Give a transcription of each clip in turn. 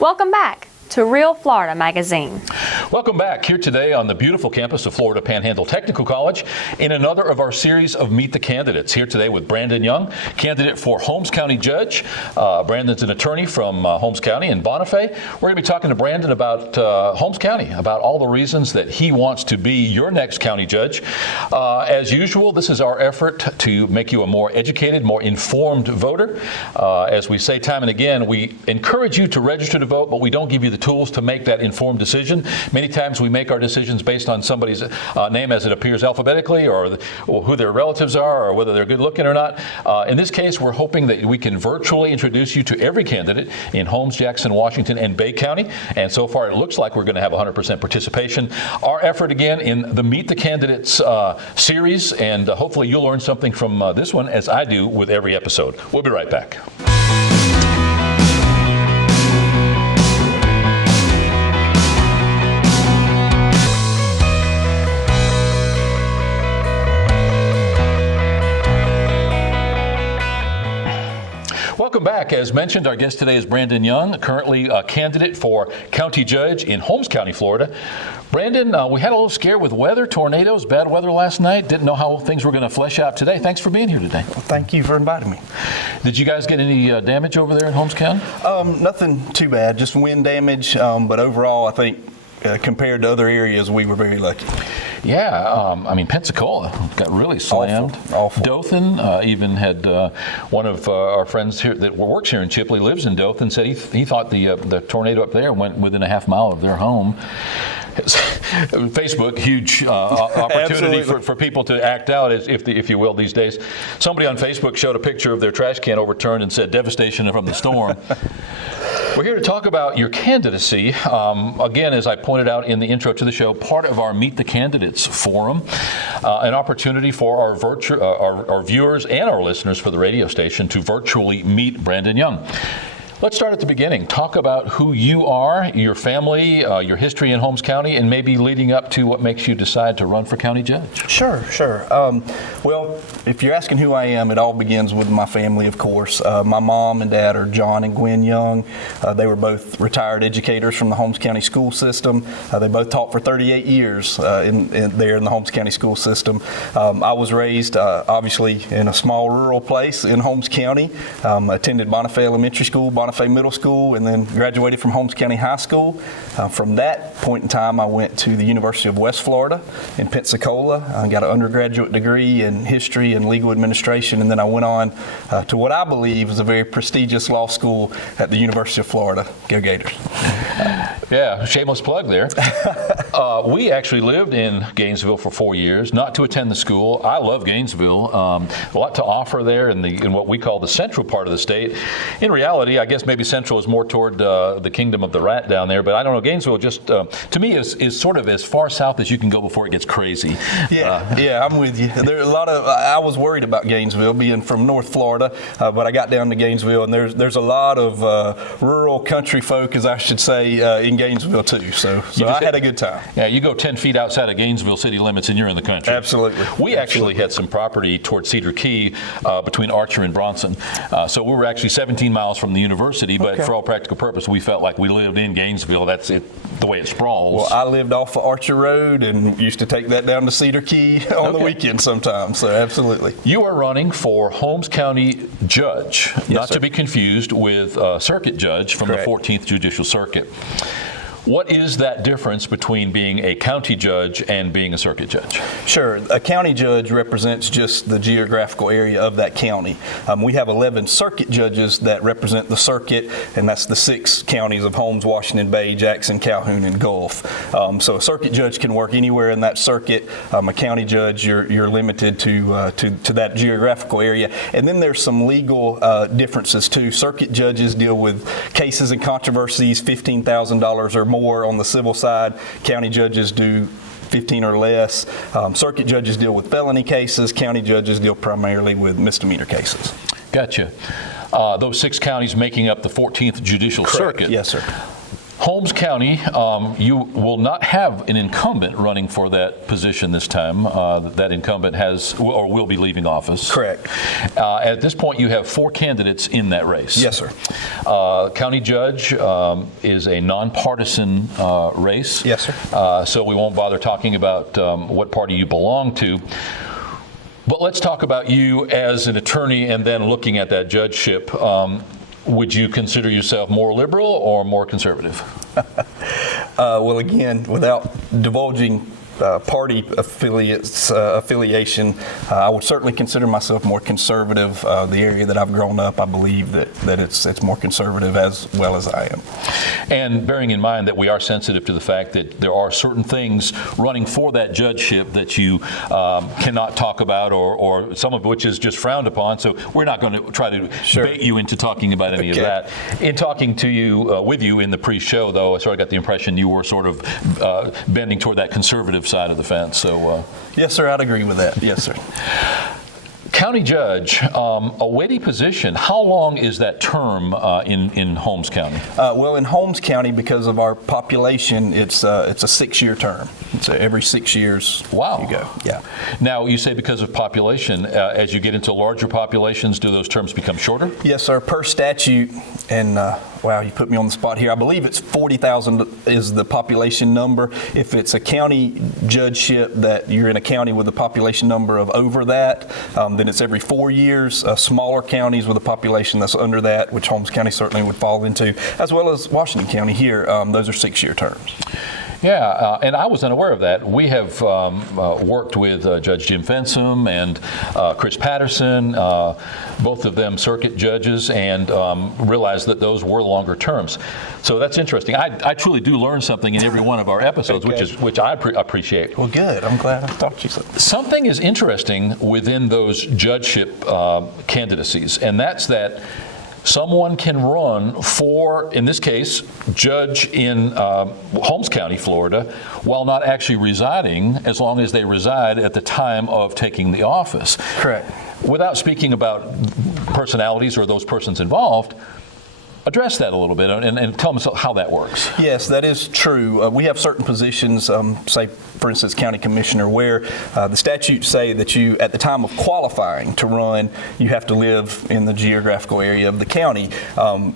Welcome back to Real Florida Magazine. Welcome back here today on the beautiful campus of Florida Panhandle Technical College in another of our series of Meet the Candidates. Here today with Brandon Young, candidate for Holmes County Judge. Brandon's an attorney from Holmes County in Bonifay. We're going to be talking to Brandon about Holmes County, about all the reasons that he wants to be your next county judge. As usual, this is our effort to make you a more educated, more informed voter. As we say time and again, we encourage you to register to vote, but we don't give you the tools to make that informed decision. Many times we make our decisions based on somebody's name as it appears alphabetically, or who their relatives are, or whether they're good looking or not. In this case, we're hoping that we can virtually introduce you to every candidate in Holmes, Jackson, Washington, and Bay County. And so far, it looks like we're going to have 100% participation. Our effort again in the Meet the Candidates series, and hopefully you'll learn something from this one, as I do with every episode. We'll be right back. Welcome back. As mentioned, our guest today is Brandon Young, currently a candidate for county judge in Holmes County, Florida. Brandon, we had a little scare with weather, tornadoes, bad weather last night. Didn't know how things were going to flesh out today. Thanks for being here today. Well, thank you for inviting me. Did you guys get any damage over there in Holmes County? Nothing too bad, just wind damage, but overall, I think compared to other areas, we were very lucky. Yeah, I mean, Pensacola got really slammed. Awful. Dothan even had one of our friends here that works here in Chipley, lives in Dothan, said he thought the tornado up there went within a half mile of their home. Facebook, huge opportunity for people to act out, if you will, these days. Somebody on Facebook showed a picture of their trash can overturned and said devastation from the storm. We're here to talk about your candidacy. Again, as I pointed out in the intro to the show, part of our Meet the Candidates forum, an opportunity for our viewers and our listeners for the radio station to virtually meet Brandon Young. Let's start at the beginning. Talk about who you are, your family, your history in Holmes County, and maybe leading up to what makes you decide to run for county judge. Sure. Well, if you're asking who I am, it all begins with my family, of course. My mom and dad are John and Gwen Young. They were both retired educators from the Holmes County school system. They both taught for 38 years there in the Holmes County school system. I was raised, obviously, in a small rural place in Holmes County. Attended Bonifay Elementary School, Bonifay Middle School, and then graduated from Holmes County High School. From that point in time, I went to the University of West Florida in Pensacola. I got an undergraduate degree in history and legal administration, and then I went on to what I believe is a very prestigious law school at the University of Florida. Go Gators. Yeah, shameless plug there. We actually lived in Gainesville for 4 years, not to attend the school. I love Gainesville. A lot to offer there in what we call the central part of the state. In reality, I guess maybe central is more toward the kingdom of the rat down there, but I don't know. Gainesville just, to me, is sort of as far south as you can go before it gets crazy. Yeah, I'm with you. There are a lot of. I was worried about Gainesville being from North Florida, but I got down to Gainesville, and there's a lot of rural country folk, as I should say, in Gainesville too. So I had a good time. Yeah, you go 10 feet outside of Gainesville city limits, and you're in the country. Absolutely. We actually had some property toward Cedar Key between Archer and Bronson, so we were actually 17 miles from the university, but for all practical purpose, we felt like we lived in Gainesville. That's it, the way it sprawls. Well, I lived off of Archer Road and used to take that down to Cedar Key on the weekend sometimes, so absolutely. You are running for Holmes County Judge, not sir. to be confused with Circuit Judge from Correct. the 14th Judicial Circuit. What is that difference between being a county judge and being a circuit judge? Sure. A county judge represents just the geographical area of that county. We have 11 circuit judges that represent the circuit, and that's the 6 counties of Holmes, Washington Bay, Jackson, Calhoun, and Gulf. So a circuit judge can work anywhere in that circuit. A county judge, you're limited to that geographical area. And then there's some legal differences too. Circuit judges deal with cases and controversies, $15,000 or more on the civil side. County judges do 15 or less. Circuit judges deal with felony cases. County judges deal primarily with misdemeanor cases. Gotcha. Those 6 counties making up the 14th Judicial Correct. Circuit. Yes, sir. Holmes County, you will not have an incumbent running for that position this time. That incumbent has or will be leaving office. Correct. At this point, you have 4 candidates in that race. Yes, sir. County judge is a nonpartisan race. Yes, sir. So we won't bother talking about what party you belong to. But let's talk about you as an attorney and then looking at that judgeship. Would you consider yourself more liberal or more conservative? Well, again, without divulging party affiliation, I would certainly consider myself more conservative. The area that I've grown up, I believe that it's more conservative as well as I am. And bearing in mind that we are sensitive to the fact that there are certain things running for that judgeship that you cannot talk about, or some of which is just frowned upon. So we're not going to try to bait you into talking about any of that. In talking to you, with you in the pre-show, though, I sort of got the impression you were sort of bending toward that conservative side of the fence. So yes, sir, I'd agree with that. Yes, sir. County judge, a weighty position. How long is that term in Holmes County? Well, in Holmes County, because of our population, it's a 6-year term. So every 6 years, wow, you go. Yeah. Now, you say because of population. As you get into larger populations, do those terms become shorter? Yes, sir. Per statute, and wow, you put me on the spot here. I believe it's 40,000 is the population number. If it's a county judgeship that you're in a county with a population number of over that, then it's every 4 years. Smaller counties with a population that's under that, which Holmes County certainly would fall into, as well as Washington County here, those are 6-year terms. Yeah, and I was unaware of that. We have worked with Judge Jim Fensom and Chris Patterson, both of them circuit judges, and realized that those were longer terms. So that's interesting. I truly do learn something in every one of our episodes, Okay. which I appreciate. Well, good. I'm glad I taught you something. Something is interesting within those judgeship candidacies, and that's that someone can run for, in this case, judge in Holmes County, Florida, while not actually residing, as long as they reside at the time of taking the office. Correct. Without speaking about personalities or those persons involved, address that a little bit and tell us how that works. Yes, that is true. We have certain positions, say, for instance, county commissioner, where the statutes say that you, at the time of qualifying to run, you have to live in the geographical area of the county.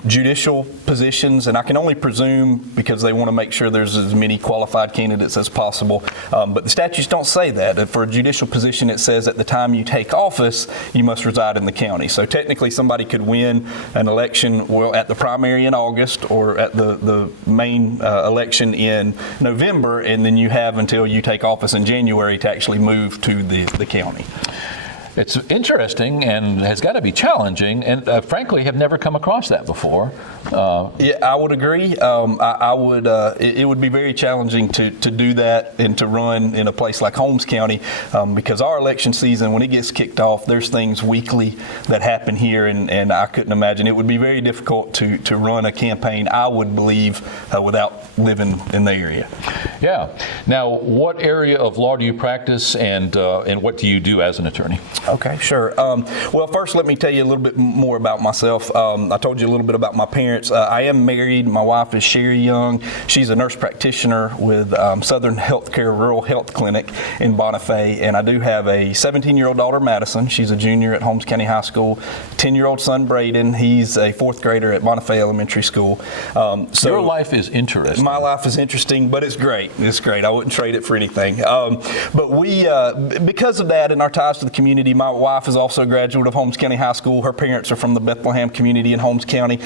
Judicial positions, and I can only presume because they want to make sure there's as many qualified candidates as possible, but the statutes don't say that. For a judicial position, it says at the time you take office, you must reside in the county. So technically, somebody could win an election, well, at the primary in August or at the main election in November, and then you have until you take office in January to actually move to the county. It's interesting and has got to be challenging, and frankly, have never come across that before. Yeah, I would agree. I would. It would be very challenging to do that and to run in a place like Holmes County, because our election season, when it gets kicked off, there's things weekly that happen here, and I couldn't imagine. It would be very difficult to run a campaign, I would believe, without living in the area. Yeah. Now, what area of law do you practice, and what do you do as an attorney? Okay, sure. Well, first, let me tell you a little bit more about myself. I told you a little bit about my parents. I am married. My wife is Sherry Young. She's a nurse practitioner with Southern Healthcare Rural Health Clinic in Bonifay, and I do have a 17-year-old daughter, Madison. She's a junior at Holmes County High School. 10-year-old son, Braden. He's a 4th grader at Bonifay Elementary School. So your life is interesting. My life is interesting, but it's great. It's great. I wouldn't trade it for anything. But we, because of that and our ties to the community, my wife is also a graduate of Holmes County High School. Her parents are from the Bethlehem community in Holmes County.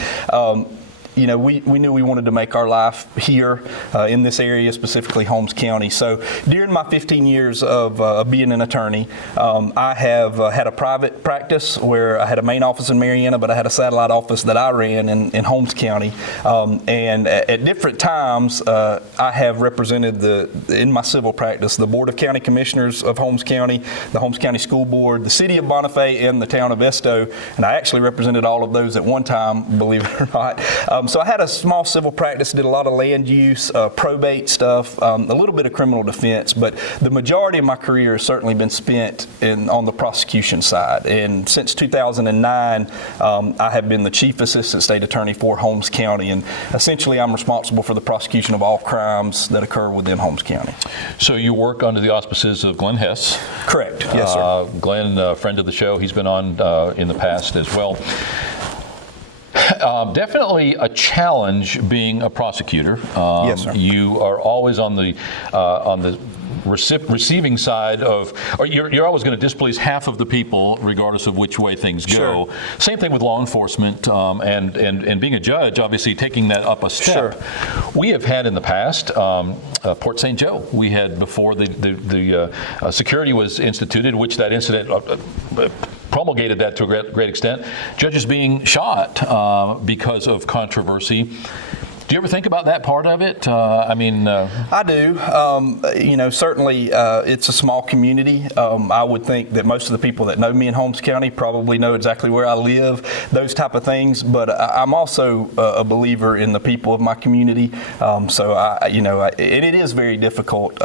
You know, we knew we wanted to make our life here in this area, specifically Holmes County. So during my 15 years of being an attorney, I have had a private practice where I had a main office in Marietta, but I had a satellite office that I ran in Holmes County. And at different times, I have represented in my civil practice, the Board of County Commissioners of Holmes County, the Holmes County School Board, the City of Bonifay, and the Town of Esto. And I actually represented all of those at one time, believe it or not. So I had a small civil practice, did a lot of land use, probate stuff, a little bit of criminal defense, but the majority of my career has certainly been spent on the prosecution side. And since 2009, I have been the Chief Assistant State Attorney for Holmes County, and essentially I'm responsible for the prosecution of all crimes that occur within Holmes County. So you work under the auspices of Glenn Hess. Correct. Yes, sir. Glenn, a friend of the show, he's been on in the past as well. Definitely a challenge being a prosecutor. Yes, sir. You are always on the receiving side of, or you're always going to displease half of the people regardless of which way things go. Sure. Same thing with law enforcement and being a judge, obviously taking that up a step. Sure. We have had in the past Port St. Joe. We had before the security was instituted, which that incident promulgated that to a great extent. Judges being shot because of controversy. Do you ever think about that part of it? I do. Certainly it's a small community. I would think that most of the people that know me in Holmes County probably know exactly where I live, those type of things. But I'm also a believer in the people of my community. And it is very difficult.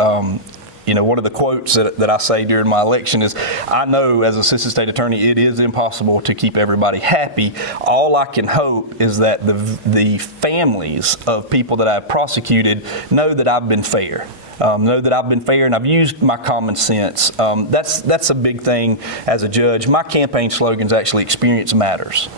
One of the quotes that I say during my election is, I know as Assistant State Attorney it is impossible to keep everybody happy. All I can hope is that the families of people that I've prosecuted know that I've been fair. And I've used my common sense. That's a big thing as a judge. My campaign slogan is actually experience matters.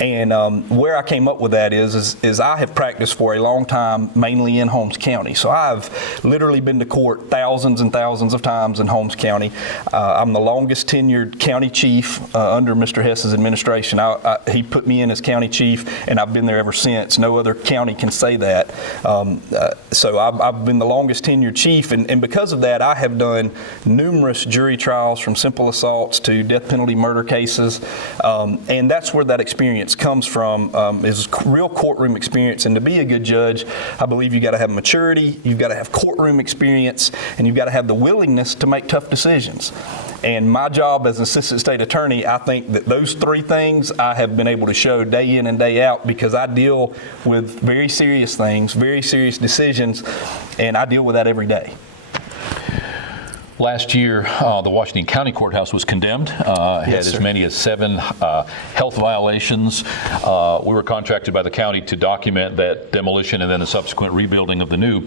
And where I came up with that is I have practiced for a long time, mainly in Holmes County. So I've literally been to court thousands and thousands of times in Holmes County. I'm the longest tenured county chief under Mr. Hess's administration. He put me in as county chief, and I've been there ever since. No other county can say that. So I've been the longest tenured chief. And because of that, I have done numerous jury trials from simple assaults to death penalty murder cases. And that's where that experience comes from, is real courtroom experience. And to be a good judge, I believe you got to have maturity, you've got to have courtroom experience, and you've got to have the willingness to make tough decisions. And my job as Assistant State Attorney, I think that those three things I have been able to show day in and day out, because I deal with very serious things, very serious decisions, and I deal with that every day. Last year, the Washington County Courthouse was condemned. Had as many as 7 health violations. We were contracted by the county to document that demolition and then the subsequent rebuilding of the new.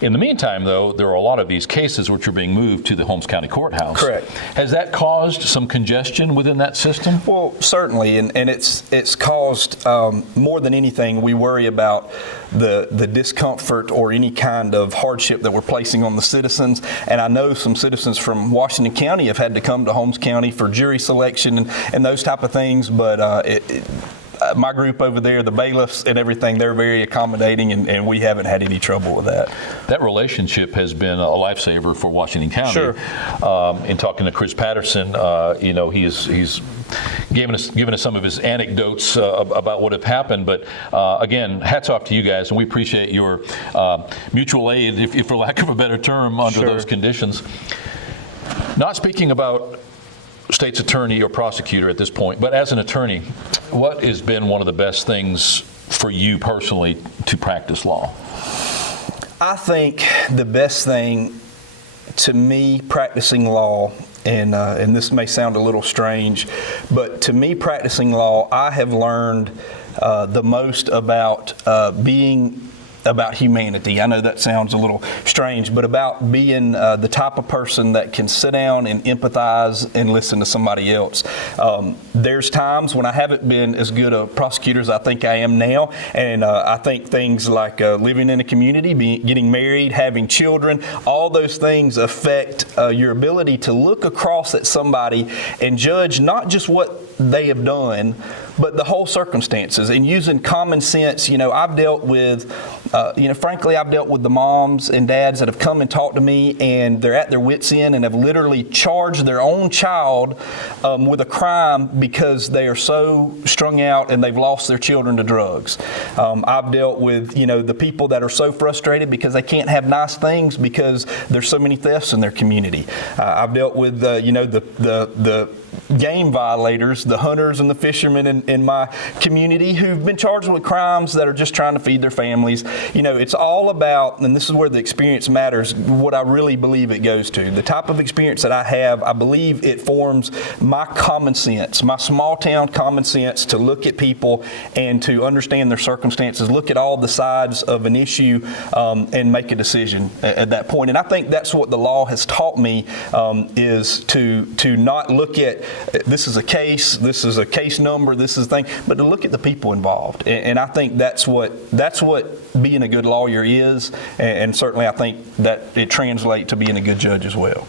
In the meantime, though, there are a lot of these cases which are being moved to the Holmes County Courthouse. Correct. Has that caused some congestion within that system? Well, certainly, and it's caused more than anything. We worry about the discomfort or any kind of hardship that we're placing on the citizens. And I know some citizens from Washington County have had to come to Holmes County for jury selection and those type of things, but my group over there, the bailiffs and everything, they're very accommodating, and we haven't had any trouble with that. That relationship has been a lifesaver for Washington County. Sure. In talking to Chris Patterson, he's given us some of his anecdotes about what have happened. But again, hats off to you guys, and we appreciate your mutual aid, if for lack of a better term, under those conditions. Not speaking about state's attorney or prosecutor at this point, but as an attorney, what has been one of the best things for you personally to practice law? I think the best thing to me practicing law, and this may sound a little strange, but to me practicing law, I have learned the most about about humanity. I know that sounds a little strange, but about being the type of person that can sit down and empathize and listen to somebody else. There's times when I haven't been as good a prosecutor as I think I am now, and I think things like living in a community, getting married, having children, all those things affect your ability to look across at somebody and judge not just what they have done, but the whole circumstances, and using common sense. I've dealt with frankly, I've dealt with the moms and dads that have come and talked to me, and they're at their wits' end and have literally charged their own child with a crime because they are so strung out and they've lost their children to drugs. I've dealt with, the people that are so frustrated because they can't have nice things because there's so many thefts in their community. I've dealt with, the game violators, the hunters and the fishermen in my community who've been charged with crimes that are just trying to feed their families. It's all about, and this is where the experience matters, what I really believe it goes to. The type of experience that I have, I believe it forms my common sense, my small town common sense to look at people and to understand their circumstances, look at all the sides of an issue and make a decision at that point. And I think that's what the law has taught me is to not look at this is a case number, this is a thing, but to look at the people involved. And I think that's what being a good lawyer is, and certainly I think that it translates to being a good judge as well.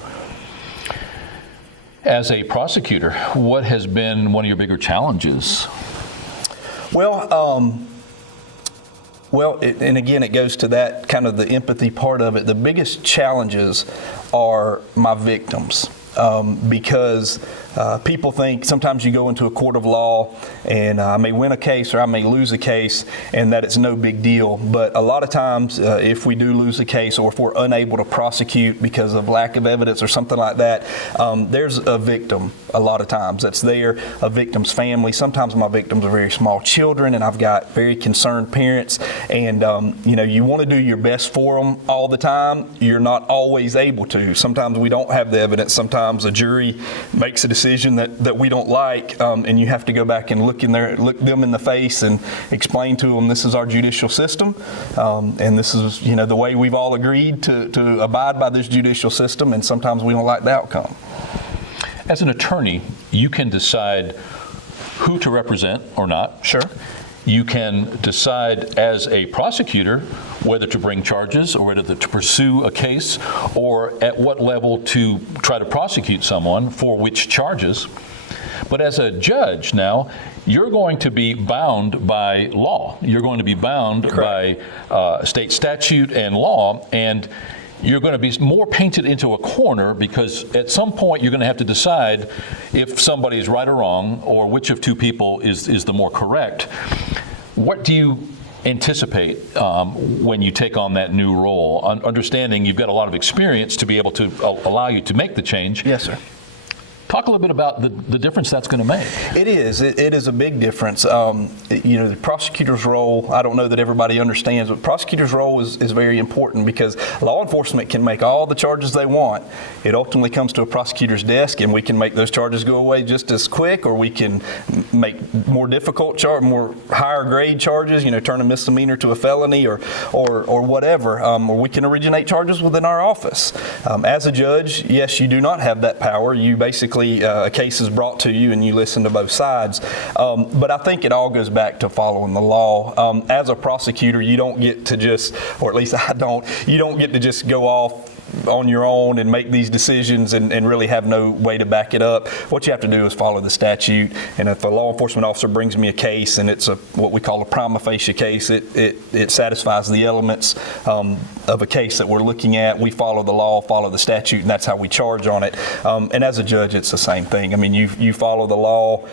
As a prosecutor, what has been one of your bigger challenges? And again, it goes to that kind of the empathy part of it. The biggest challenges are my victims. Because people think sometimes you go into a court of law and I may win a case or I may lose a case and that it's no big deal. But a lot of times if we do lose a case or if we're unable to prosecute because of lack of evidence or something like that, there's a victim a lot of times that's there, a victim's family. Sometimes my victims are very small children and I've got very concerned parents, and you want to do your best for them all the time. You're not always able to. Sometimes we don't have the evidence. Sometimes a jury makes a decision that we don't like, and you have to go back and look them in the face and explain to them this is our judicial system, and this is the way we've all agreed to abide by this judicial system, and sometimes we don't like the outcome. As an attorney, you can decide who to represent or not. Sure. You can decide as a prosecutor whether to bring charges or whether to pursue a case or at what level to try to prosecute someone for which charges. But as a judge now, you're going to be bound by law. You're going to be bound Correct. by state statute and law, and you're going to be more painted into a corner because at some point you're going to have to decide if somebody is right or wrong or which of two people is the more correct. What do you anticipate when you take on that new role, understanding you've got a lot of experience to be able to allow you to make the change? Yes, sir. Talk a little bit about the difference that's going to make. It is. It is a big difference. The prosecutor's role, I don't know that everybody understands, but prosecutor's role is very important because law enforcement can make all the charges they want. It ultimately comes to a prosecutor's desk, and we can make those charges go away just as quick, or we can make more difficult more higher grade charges, turn a misdemeanor to a felony or whatever, or we can originate charges within our office. As a judge, yes, you do not have that power. You basically a case is brought to you and you listen to both sides. But I think it all goes back to following the law. As a prosecutor, you don't get to just, or at least I don't, you don't get to just go off on your own and make these decisions and really have no way to back it up. What you have to do is follow the statute. And if a law enforcement officer brings me a case and it's what we call a prima facie case, it satisfies the elements of a case that we're looking at. We follow the law, follow the statute, and that's how we charge on it. And as a judge, it's the same thing. I mean, you follow the law.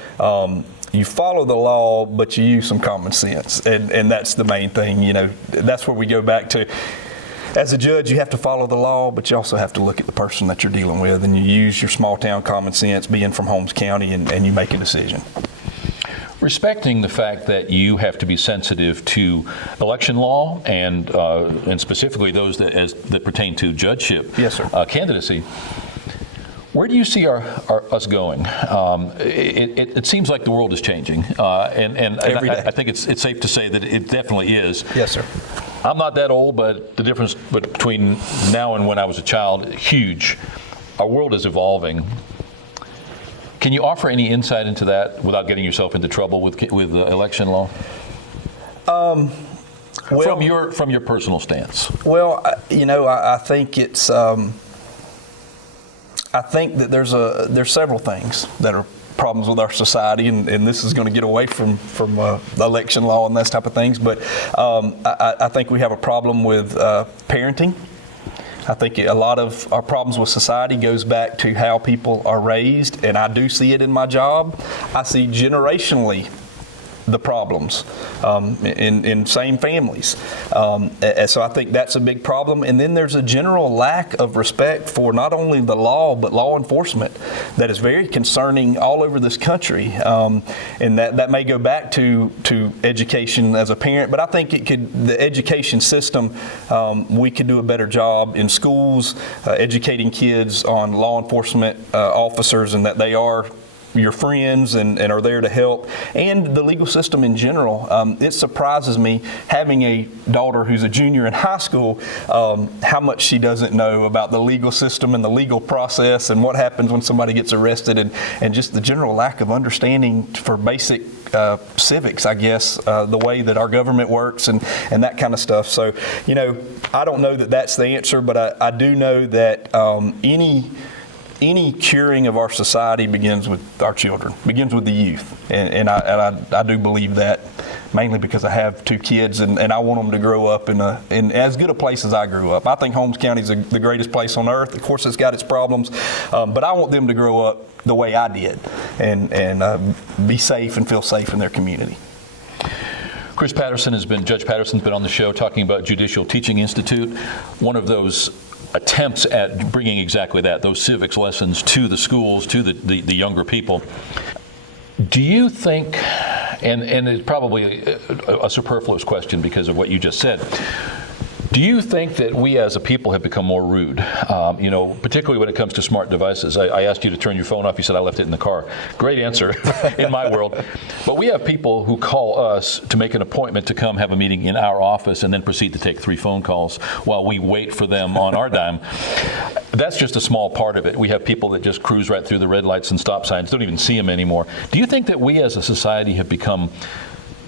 You follow the law, but you use some common sense, and that's the main thing. That's where we go back to. As a judge, you have to follow the law, but you also have to look at the person that you're dealing with, and you use your small town common sense, being from Holmes County, and you make a decision. Respecting the fact that you have to be sensitive to election law and specifically those that pertain to judgeship, yes, sir. Candidacy. Where do you see us going? It seems like the world is changing, and I think it's safe to say that it definitely is. Yes, sir. I'm not that old, but the difference between now and when I was a child, huge. Our world is evolving. Can you offer any insight into that without getting yourself into trouble with election law? From your personal stance. Well, I think it's. I think that there's several things that are problems with our society, and this is going to get away from election law and those type of things. But I think we have a problem with parenting. I think a lot of our problems with society goes back to how people are raised, and I do see it in my job. I see generationally the problems in same families. And so I think that's a big problem. And then there's a general lack of respect for not only the law, but law enforcement that is very concerning all over this country. And that may go back to education as a parent, but I think the education system, we could do a better job in schools, educating kids on law enforcement officers and that they are your friends and are there to help, and the legal system in general. It surprises me, having a daughter who's a junior in high school, how much she doesn't know about the legal system and the legal process and what happens when somebody gets arrested, and just the general lack of understanding for basic civics, I guess, the way that our government works and that kind of stuff. So, I don't know that that's the answer, but I do know that any curing of our society begins with our children, begins with the youth. And I do believe that, mainly because I have 2 kids and I want them to grow up in as good a place as I grew up. I think Holmes County is the greatest place on earth. Of course, it's got its problems, but I want them to grow up the way I did and be safe and feel safe in their community. Judge Patterson's been on the show talking about Judicial Teaching Institute, one of those attempts at bringing exactly that, those civics lessons to the schools, to the younger people. Do you think, and it's probably a superfluous question because of what you just said, do you think that we as a people have become more rude? Particularly when it comes to smart devices. I asked you to turn your phone off. You said I left it in the car. Great answer in my world. But we have people who call us to make an appointment to come have a meeting in our office and then proceed to take 3 phone calls while we wait for them on our dime. That's just a small part of it. We have people that just cruise right through the red lights and stop signs, don't even see them anymore. Do you think that we as a society have become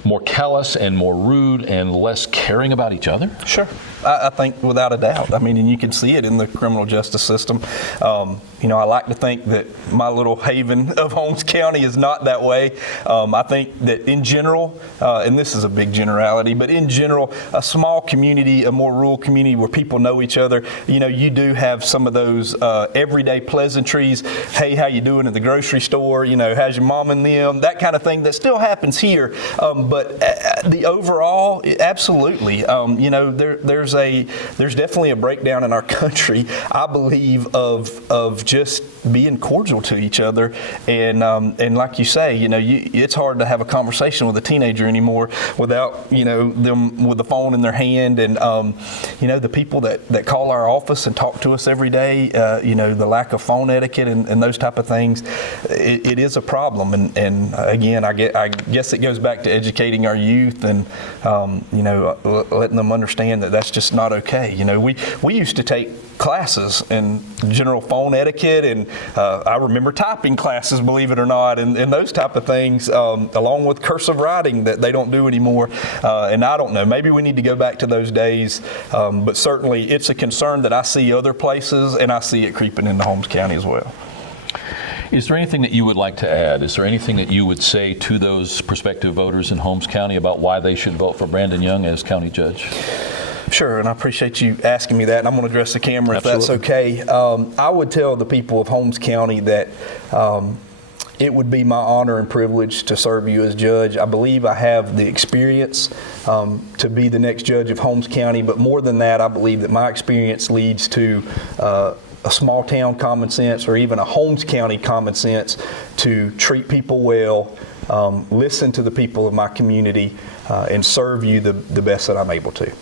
more callous and more rude and less caring about each other? Sure. I think without a doubt. I mean, and you can see it in the criminal justice system. I like to think that my little haven of Holmes County is not that way. I think that in general, and this is a big generality, but in general, a small community, a more rural community where people know each other, you do have some of those everyday pleasantries. Hey, how you doing at the grocery store? How's your mom and them? That kind of thing that still happens here. But the overall, absolutely. There's definitely a breakdown in our country, I believe, of just being cordial to each other, and like you say, it's hard to have a conversation with a teenager anymore without them with the phone in their hand, and the people that call our office and talk to us every day, the lack of phone etiquette and those type of things, it is a problem, and again, I guess it goes back to educating our youth and letting them understand that that's just not okay. We used to take classes in general phone etiquette, and I remember typing classes, believe it or not, and those type of things, along with cursive writing that they don't do anymore. And I don't know, maybe we need to go back to those days, but certainly it's a concern that I see other places, and I see it creeping into Holmes County as well. Is there anything that you would like to add? Is there anything that you would say to those prospective voters in Holmes County about why they should vote for Brandon Young as county judge? Sure, and I appreciate you asking me that, and I'm going to address the camera if that's okay. I would tell the people of Holmes County that it would be my honor and privilege to serve you as judge. I believe I have the experience to be the next judge of Holmes County, but more than that, I believe that my experience leads to a small town common sense, or even a Holmes County common sense, to treat people well, listen to the people of my community, and serve you the best that I'm able to.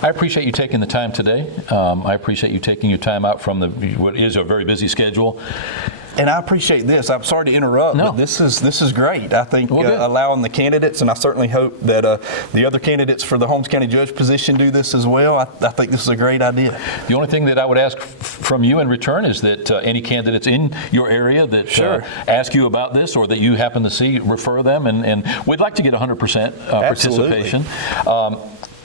I appreciate you taking the time today. I appreciate you taking your time out from what is a very busy schedule. And I appreciate this. I'm sorry to interrupt, but this is great. I think allowing the candidates, and I certainly hope that the other candidates for the Holmes County judge position do this as well. I think this is a great idea. The only thing that I would ask from you in return is that any candidates in your area that ask you about this or that you happen to see, refer them, and we'd like to get 100% participation.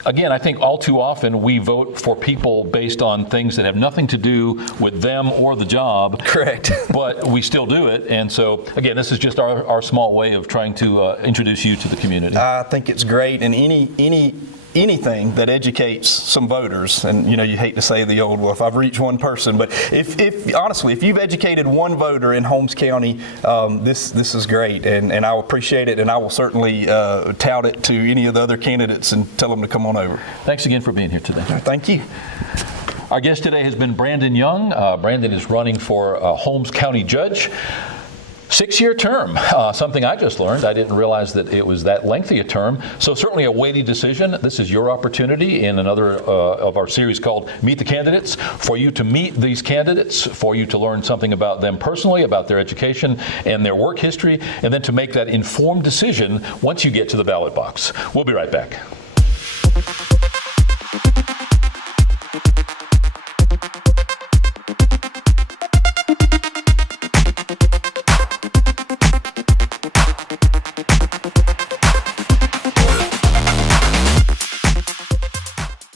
again, I think all too often we vote for people based on things that have nothing to do with them or the job. Correct. But we still do it. And so, again, this is just our small way of trying to introduce you to the community. I think it's great, and anything that educates some voters, and you hate to say the old, well, if I've reached one person, but if honestly, if you've educated one voter in Holmes County, this is great, and I appreciate it, and I will certainly tout it to any of the other candidates and tell them to come on over. Thanks again for being here today. Thank you. Our guest today has been Brandon Young. Brandon is running for Holmes County Judge. 6-year term, something I just learned. I didn't realize that it was that lengthy a term. So certainly a weighty decision. This is your opportunity in another of our series called Meet the Candidates, for you to meet these candidates, for you to learn something about them personally, about their education and their work history, and then to make that informed decision once you get to the ballot box. We'll be right back.